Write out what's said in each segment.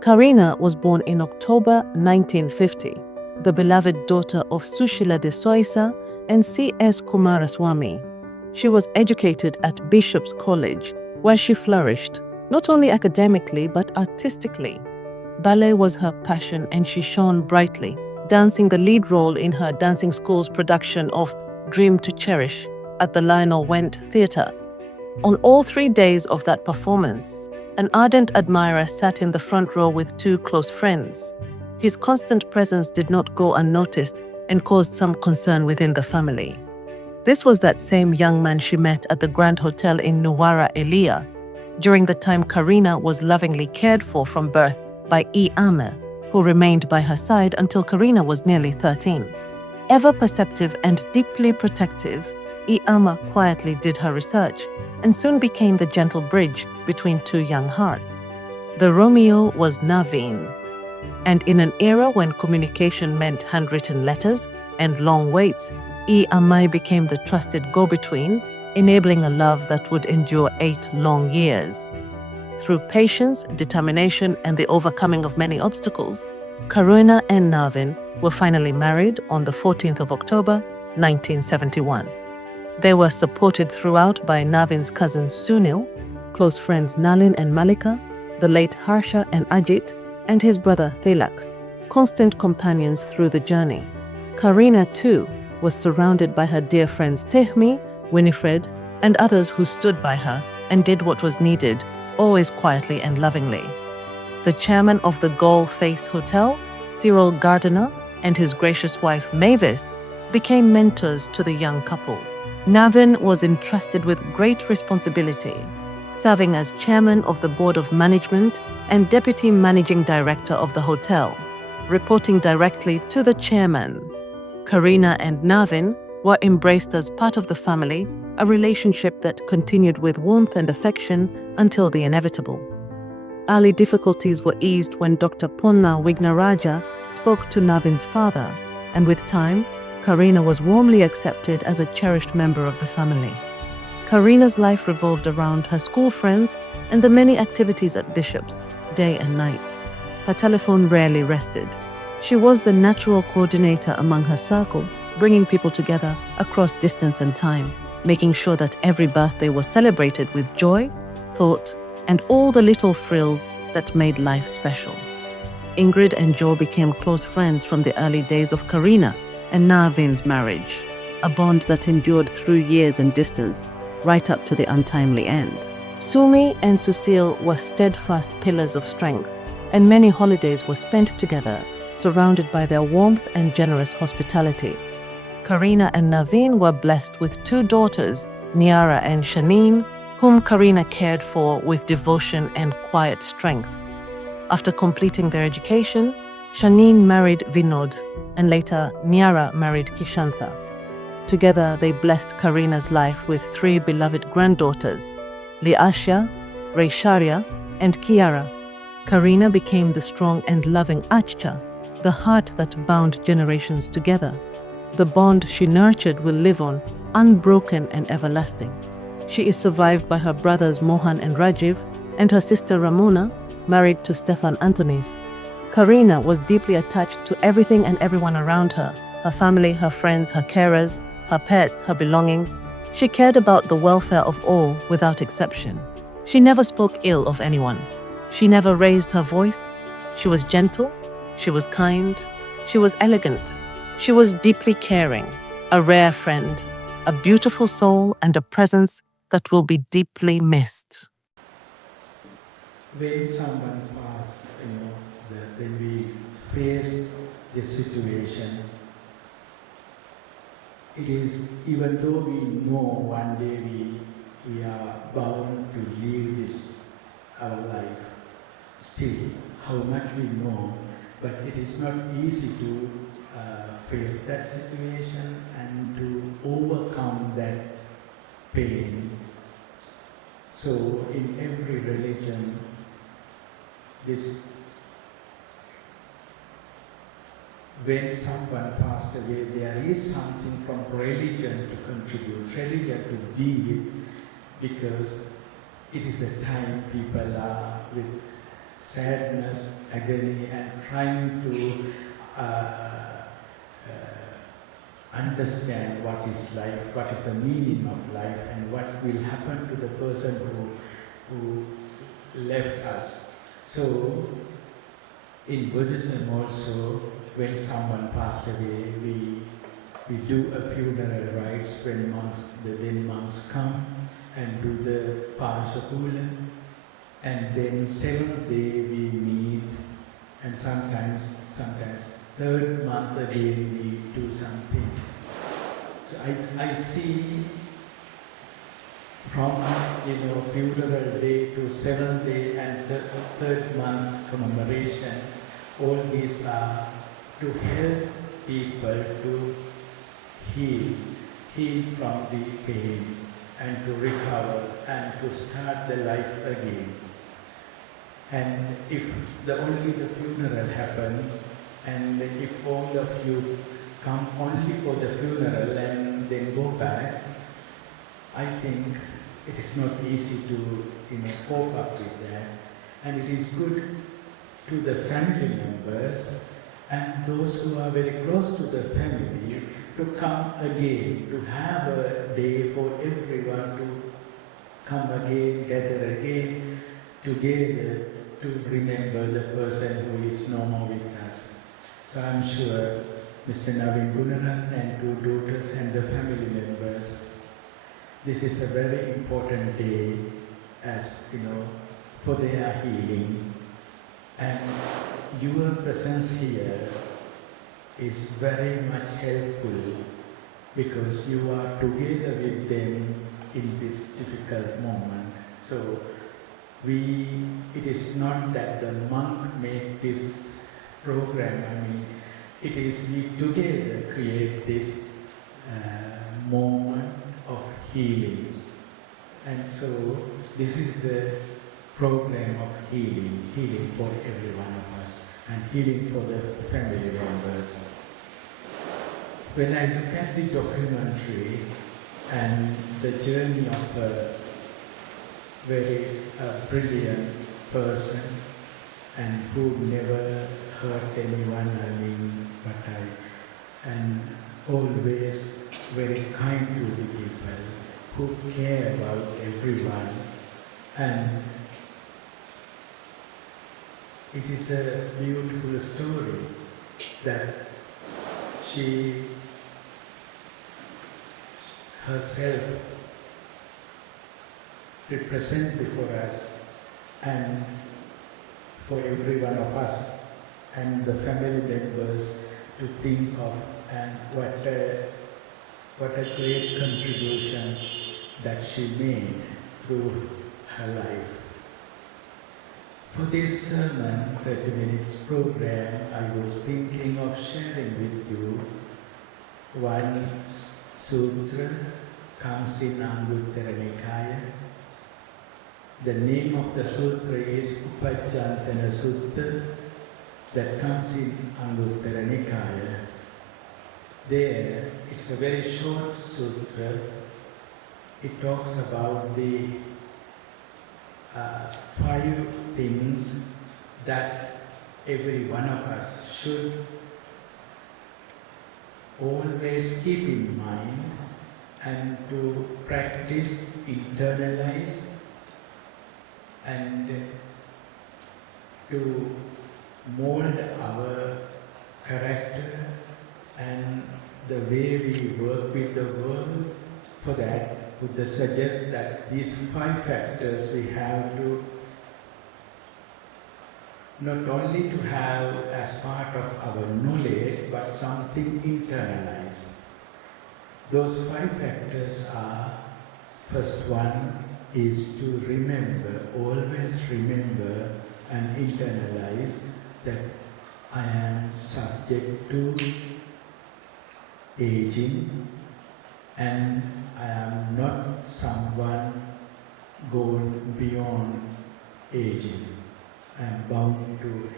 Kareena was born in October 1950, the beloved daughter of Sushila de Soisa and C.S. Kumaraswamy. She was educated at Bishop's College, where she flourished, not only academically but artistically. Ballet was her passion and she shone brightly, dancing the lead role in her dancing school's production of Dream to Cherish at the Lionel Wendt Theatre. On all 3 days of that performance, an ardent admirer sat in the front row with 2 close friends. His constant presence did not go unnoticed and caused some concern within the family. This was that same young man she met at the Grand Hotel in Nuwara Eliya, during the time Kareena was lovingly cared for from birth by E. Amer, who remained by her side until Kareena was nearly 13. Ever perceptive and deeply protective, E. Amer quietly did her research and soon became the gentle bridge between 2 young hearts. The Romeo was Naveen. And in an era when communication meant handwritten letters and long waits, E. Amai became the trusted go-between, enabling a love that would endure 8 long years. Through patience, determination, and the overcoming of many obstacles, Kareena and Naveen were finally married on the 14th of October, 1971. They were supported throughout by Naveen's cousins Sunil, close friends Nalin and Malika, the late Harsha and Ajit, and his brother Thilak, constant companions through the journey. Kareena, too, was surrounded by her dear friends Tehmi, Winifred, and others who stood by her and did what was needed, always quietly and lovingly. The chairman of the Gaul Face Hotel, Cyril Gardiner, and his gracious wife Mavis became mentors to the young couple. Naveen was entrusted with great responsibility, serving as chairman of the board of management and deputy managing director of the hotel, reporting directly to the chairman. Kareena and Naveen were embraced as part of the family, a relationship that continued with warmth and affection until the inevitable. Early difficulties were eased when Dr. Ponna Wignaraja spoke to Naveen's father, and with time, Kareena was warmly accepted as a cherished member of the family. Kareena's life revolved around her school friends and the many activities at Bishop's, day and night. Her telephone rarely rested. She was the natural coordinator among her circle, bringing people together across distance and time, making sure that every birthday was celebrated with joy, thought, and all the little frills that made life special. Ingrid and Joe became close friends from the early days of Kareena and Naveen's marriage, a bond that endured through years and distance, right up to the untimely end. Sumi and Susil were steadfast pillars of strength, and many holidays were spent together, surrounded by their warmth and generous hospitality. Kareena and Naveen were blessed with 2 daughters, Niara and Shaneen, whom Kareena cared for with devotion and quiet strength. After completing their education, Shaneen married Vinod, and later Niara married Kishantha. Together, they blessed Kareena's life with 3 beloved granddaughters, Liasha, Raisharya, and Kiara. Kareena became the strong and loving Achcha, the heart that bound generations together. The bond she nurtured will live on, unbroken and everlasting. She is survived by her brothers Mohan and Rajiv, and her sister Ramona, married to Stefan Antonis. Kareena was deeply attached to everything and everyone around her, her family, her friends, her carers, her pets, her belongings. She cared about the welfare of all without exception. She never spoke ill of anyone. She never raised her voice. She was gentle. She was kind. She was elegant. She was deeply caring, a rare friend, a beautiful soul, and a presence that will be deeply missed. When someone passed, when we face this situation, it is, even though we know one day we are bound to leave this, our life, still, how much we know, but it is not easy to face that situation and to overcome that pain. So in every religion, when someone passed away, there is something from religion to contribute, religion to be with, because it is the time people are with sadness, agony, and trying to understand what is life, what is the meaning of life, and what will happen to the person who left us. So, in Buddhism also, when someone passed away, we do a funeral rites when monks come and do the Panchakula, and then 7th day we meet, and sometimes third month again we do something. So I see from funeral day to 7th day and third month commemoration, all these are to help people to heal from the pain and to recover and to start the life again. And if only the funeral happen, and if all of you come only for the funeral and then go back, I think it is not easy to cope up with that. And it is good to the family members and those who are very close to the family to come again, to have a day for everyone to come again, gather again, together to remember the person who is no more with us. So I'm sure Mr. Naveen Gooneratne and two daughters and the family members, this is a very important day, as for their healing. And your presence here is very much helpful because you are together with them in this difficult moment. So it is not that the monk made this program, it is we together create this moment of healing. And so this is the program of healing for every one of us and healing for the family members. When I look at the documentary and the journey of a very brilliant person and who never hurt anyone, and always very kind to the people, who care about everyone, and it is a beautiful story that she herself represents before us and for every one of us and the family members to think of, and what a great contribution that she made through her life. For this sermon, 30 minutes program, I was thinking of sharing with you one sutra comes in Anguttara Nikaya. The name of the sutra is Upajjantana Sutta, that comes in Anguttara Nikaya. There, it's a very short sutra. It talks about the 5 things that every one of us should always keep in mind and to practice, internalize, and to mold our character and the way we work with the world. For that, Buddha suggests that these 5 factors we have to not only to have as part of our knowledge, but something internalized. Those 5 factors are, first one is to remember, always remember and internalize that I am subject to aging and I am not someone going beyond aging. I am bound to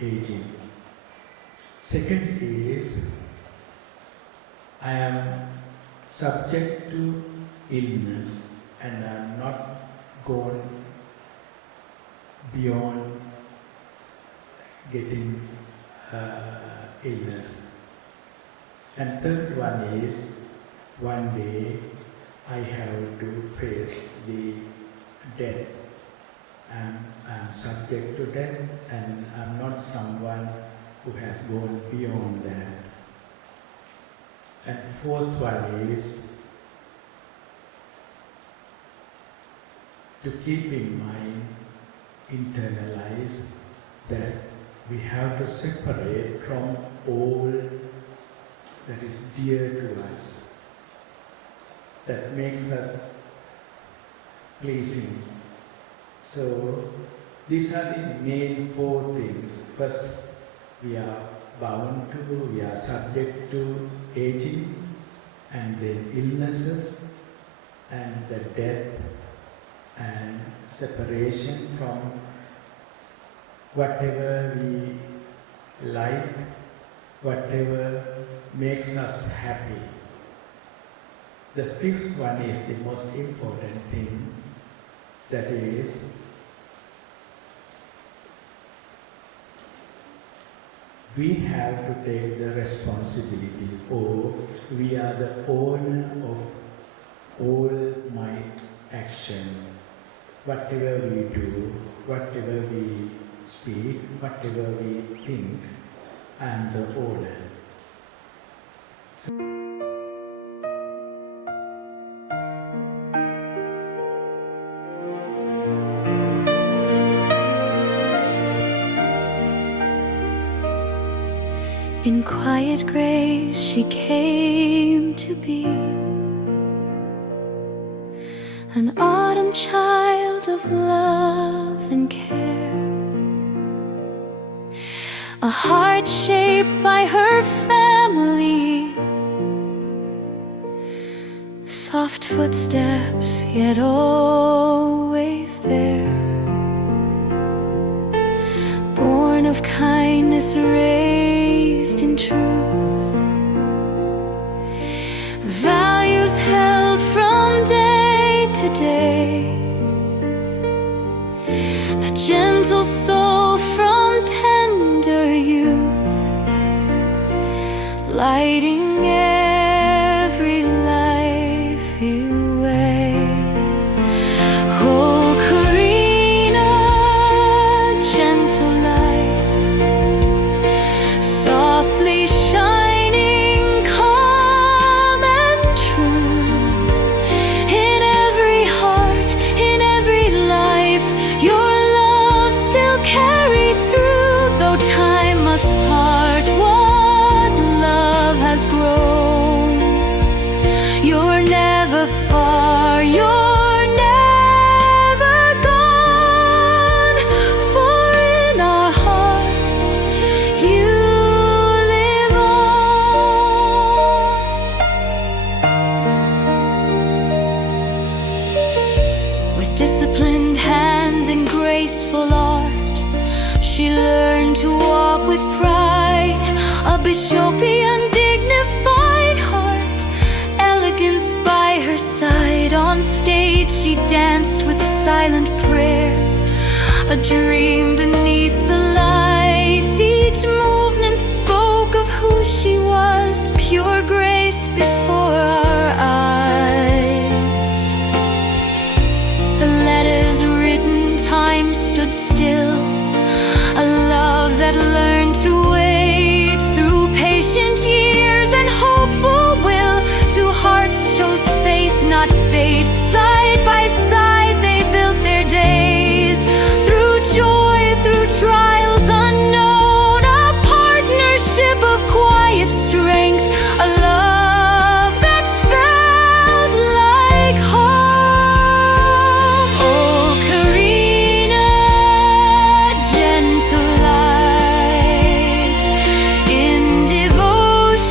aging. Second is, I am subject to illness and I am not going beyond getting illness. And third one is, one day I have to face the death. I'm subject to death, and I'm not someone who has gone beyond that. And fourth one is to keep in mind, internalize that we have to separate from all that is dear to us, that makes us pleasing. So these are the main four things. First, we are bound to, we are subject to aging, and then illnesses, and the death, and separation from whatever we like, whatever makes us happy. The fifth one is the most important thing, that is, we have to take the responsibility, or we are the owner of all my action. Whatever we do, whatever we speak, whatever we think, I am the owner. In quiet grace she came to be, an autumn child of love and care, a heart shaped by her family, soft footsteps yet always there, born of kindness, raised in truth, values held from day to day, a gentle soul from tender youth, lighting every life away. Oh, Kareena, gentle light, softly shining, calm and true, in every heart, in every life, your love still carries through. Though time must part what love has grown, you're never far, you're never gone, for in our hearts you live on. With disciplined hands and graceful art, she learned to walk with pride, a Bishopian dignified heart, elegance by her side. On stage she danced with silent prayer, a dream beneath the lights. Each movement spoke of who she was, pure grace before our eyes. The letters written, time stood still, a love that learned to wait through patient years and hopeful will. Two hearts chose faith, not fate. Side by side they built their days, through joy, through trials unknown, a partnership of quiet strength, a love that felt like home. Oh, Kareena, gentle light, in devotion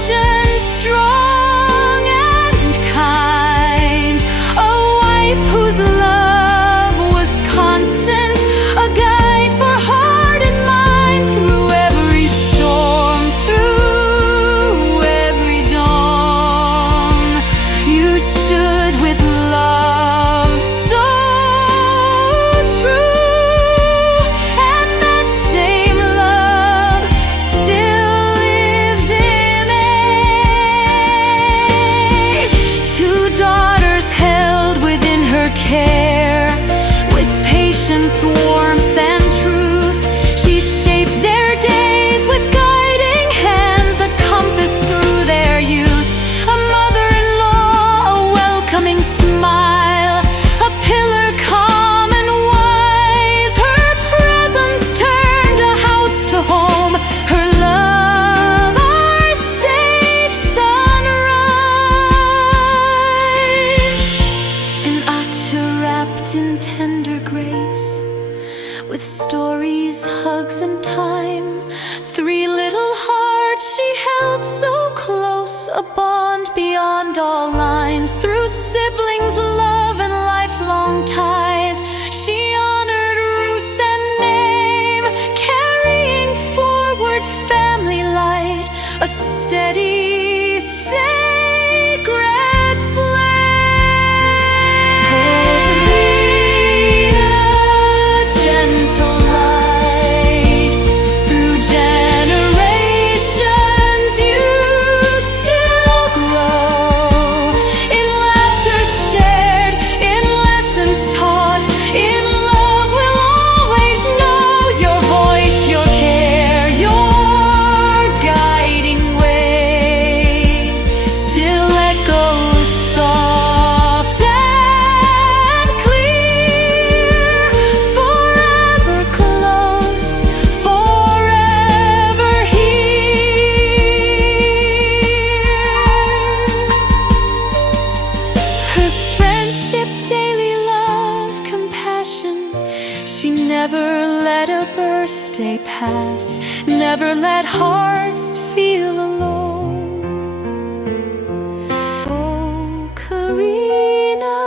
wait in tender grace, with stories, hugs, and time. 3 little hearts she held so close, a bond beyond all lines. Through siblings, love, and lifelong ties, she honored roots and name, carrying forward family light, a steady, sacred flame. Kareena, gentle light, through generations you still glow. In laughter shared, in lessons taught, in love we'll always know your voice, your care, your guiding way still echoes soft and clear, forever close, forever here. Her friendship, daily love, compassion, she never let a birthday pass, never let hearts feel alone. Oh, Kareena,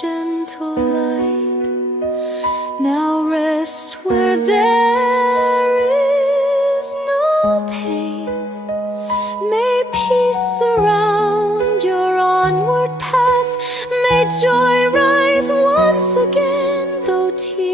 gentle light, now rest where there is no pain. May peace surround your onward path, may joy rise once again, though tears